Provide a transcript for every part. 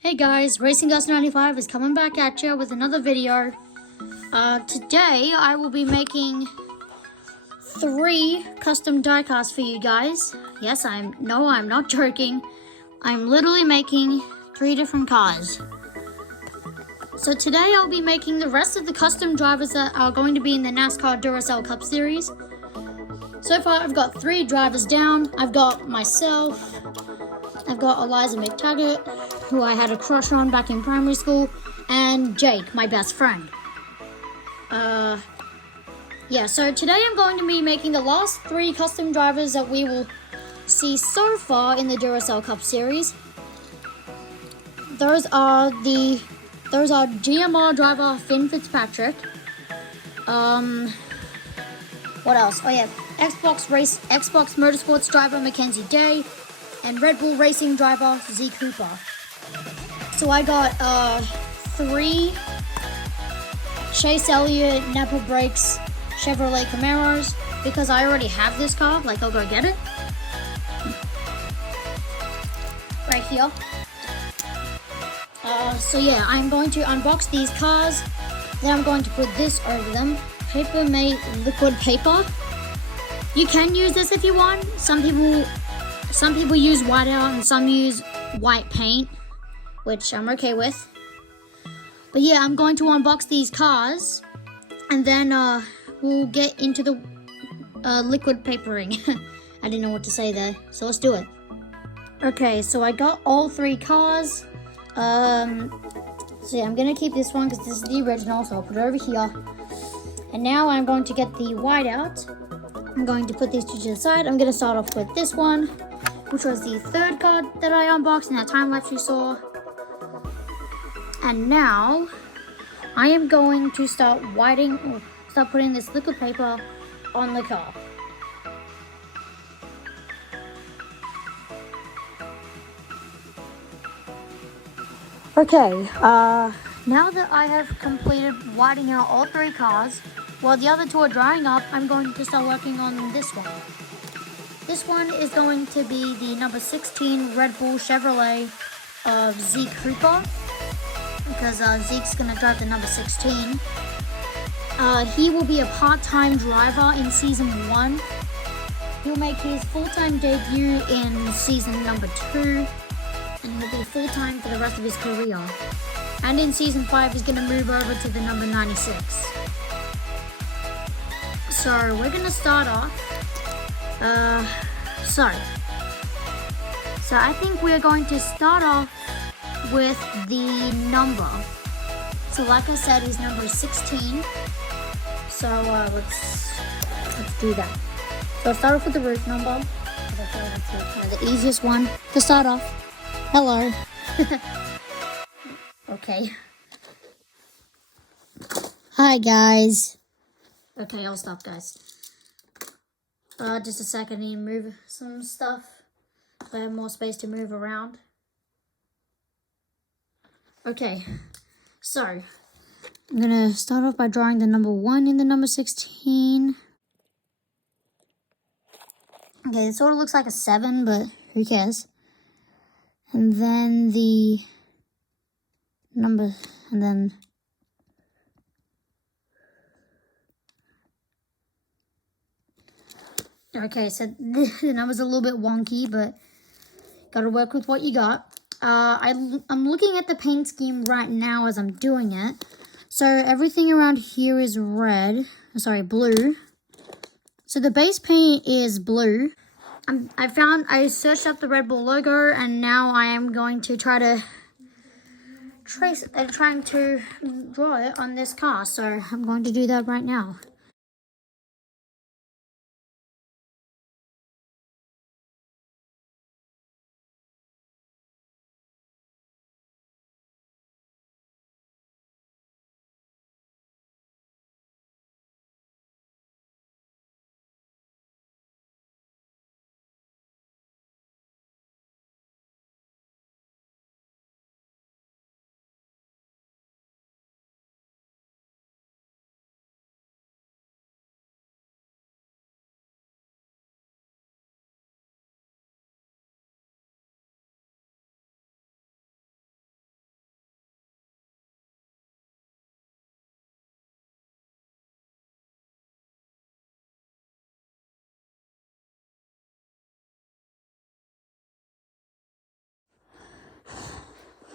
Hey guys, RacingGus95 is coming back at you with another video. Today I will be making 3 custom diecasts for you guys. Yes, I'm not joking. I'm literally making 3 different cars. So today I'll be making the rest of the custom drivers that are going to be in the NASCAR Duracell Cup Series. So far I've got 3 drivers down. I've got myself, I've got Eliza McTaggart, who I had a crush on back in primary school, and Jake, my best friend. So today I'm going to be making the last 3 custom drivers that we will see so far in the Duracell Cup Series. Those are GMR driver Fitzpatrick. What else? Oh yeah, Xbox Motorsports driver Mackenzie and Red Bull Racing driver Zeke Hooper. So I got 3 Chase Elliott Napa Brakes Chevrolet Camaros because I already have this car. Like, I'll go get it right here. So yeah, I'm going to unbox these cars. Then I'm going to put this over them. Paper made liquid paper. You can use this if you want. Some people use whiteout and some use white paint, which I'm okay with. But yeah, I'm going to unbox these cars, and then we'll get into the liquid papering. I didn't know what to say there, so let's do it. Okay, so I got all 3 cars. So yeah, I'm gonna keep this one because this is the original, so I'll put it over here. And now I'm going to get the whiteout. I'm going to put these 2 to the side. I'm gonna start off with this one, which was the 3rd card that I unboxed in that time lapse you saw. And now I am going to start putting this liquid paper on the car. Okay, now that I have completed whiting out all 3 cars, while the other 2 are drying up, I'm going to start working on this one. This one is going to be the number 16 Red Bull Chevrolet of Zeke Hooper, because Zeke's going to drive the number 16. He will be a part-time driver in Season 1. He'll make his full-time debut in Season number 2, and he'll be full-time for the rest of his career. And in Season 5, he's going to move over to the number 96. So we're going to start off. So I think we're going to start off with the number. So like I said, his number is 16. So let's do that. So I'll start off with the roof number. The easiest one to start off. Hello. Okay. Hi guys. Okay, I'll stop, guys. Just a second, I need to move some stuff so I have more space to move around. Okay, so I'm gonna start off by drawing the number 1 in the number 16. Okay, it sort of looks like a 7, but who cares? And then the number, and then okay, so the number's a little bit wonky, but gotta work with what you got. I'm looking at the paint scheme right now as I'm doing it. So everything around here is blue. So the base paint is blue. I searched up the Red Bull logo, and now I am going to trying to draw it on this car. So I'm going to do that right now.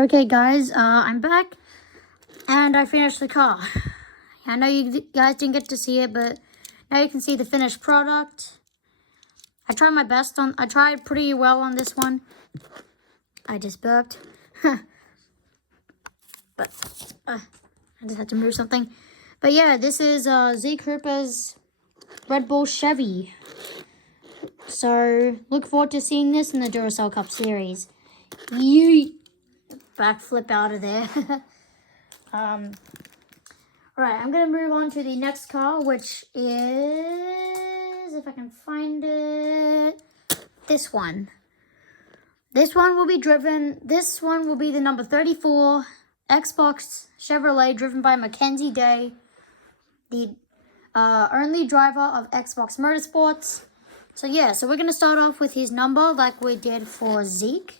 Okay, guys, I'm back, and I finished the car. I know you guys didn't get to see it, but now you can see the finished product. I tried my best I tried pretty well on this one. I just burped. But, I just had to move something. But yeah, this is Zeke Hooper's Red Bull Chevy. So, look forward to seeing this in the Duracell Cup Series. Yeet! Backflip out of there. Alright, I'm going to move on to the next car, which is, if I can find it, this one. This one will be the number 34 Xbox Chevrolet driven by Mackenzie Day, the only driver of Xbox Motorsports. So yeah, so we're going to start off with his number like we did for Zeke.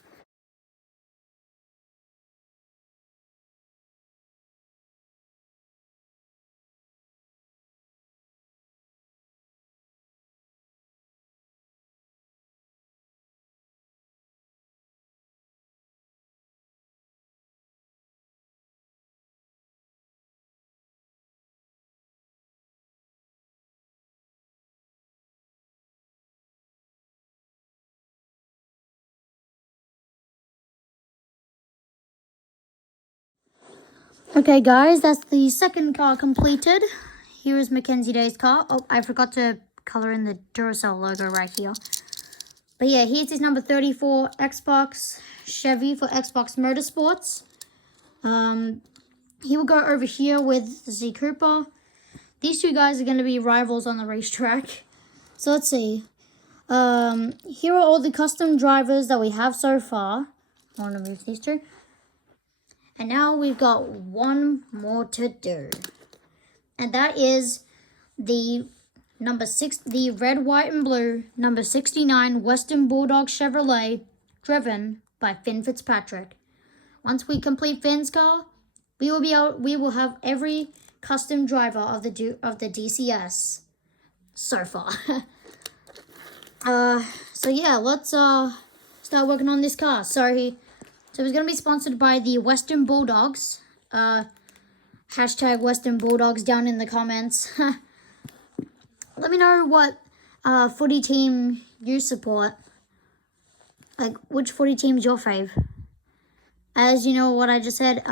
Okay guys, that's the second car completed. Here is Mackenzie Day's car. Oh, I forgot to color in the Duracell logo right here. But yeah, here's his number 34 Xbox Chevy for Xbox Motorsports. He will go over here with Zeke Hooper. These two guys are going to be rivals on the racetrack. So let's see. Here are all the custom drivers that we have so far. I want to move these two. And now we've got one more to do. And that is the the red, white, and blue number 69 Western Bulldog Chevrolet driven by Fitzpatrick. Once we complete Finn's car, we will have every custom driver of the DCS so far. So yeah, let's start working on this car. So it's gonna be sponsored by the Western Bulldogs. Hashtag Western Bulldogs down in the comments. Let me know what footy team you support. Like, which footy team is your fave? As you know what I just said,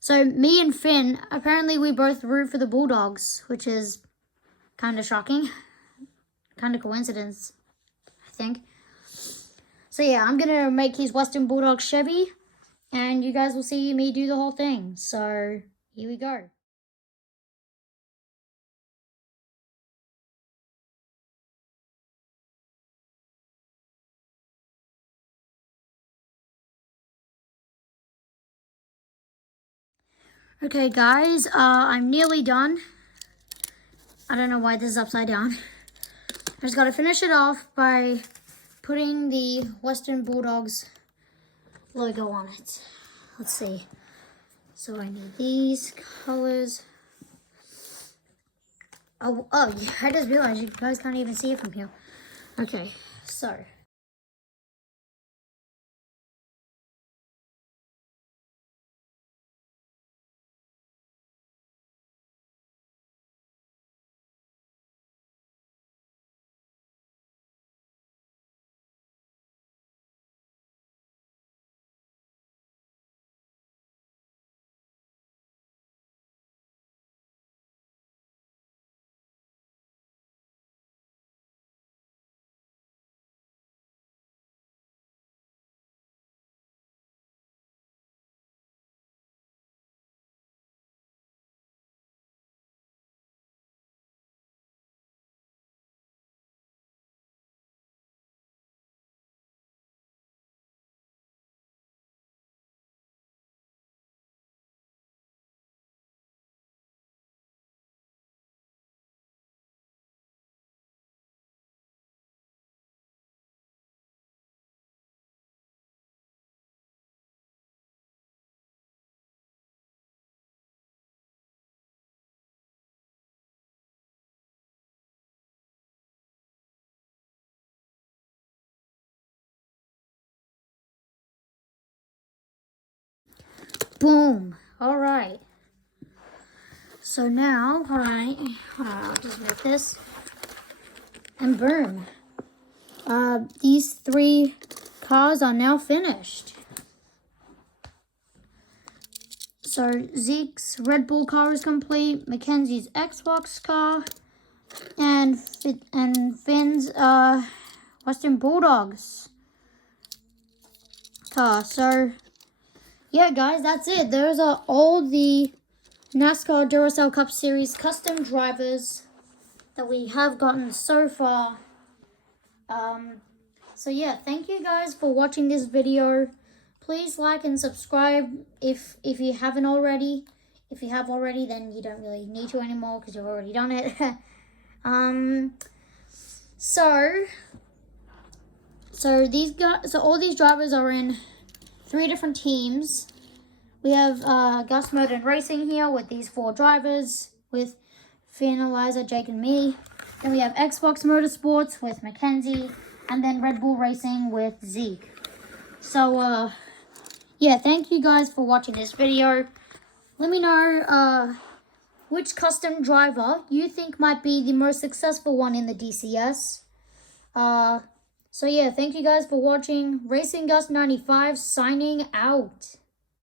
so me and Finn, apparently we both root for the Bulldogs, which is kind of shocking. Kind of coincidence, I think. So yeah, I'm going to make his Western Bulldog Chevy, and you guys will see me do the whole thing. So here we go. Okay guys, I'm nearly done. I don't know why this is upside down. I just got to finish it off by putting the Western Bulldogs logo on it. Let's see. So I need these colors. Oh, yeah, I just realized you guys can't even see it from here. Okay, so Boom. All right. So now, all right, I'll just make this. And boom. These 3 cars are now finished. So Zeke's Red Bull car is complete, Mackenzie's Xbox car, and Finn's Western Bulldogs car. So yeah, guys, that's it. Those are all the NASCAR Duracell Cup Series custom drivers that we have gotten so far. So yeah, thank you guys for watching this video. Please like and subscribe if you haven't already. If you have already, then you don't really need to anymore because you've already done it. So these guys, so all these drivers are in 3 different teams. We have Gus Merton Racing here with these 4 drivers with Finn, Eliza, Jake, and me. Then we have Xbox Motorsports with Mackenzie, and then Red Bull Racing with Zeke. So yeah, thank you guys for watching this video. Let me know which custom driver you think might be the most successful one in the DCS. So yeah, thank you guys for watching. Racing Gus 95 signing out.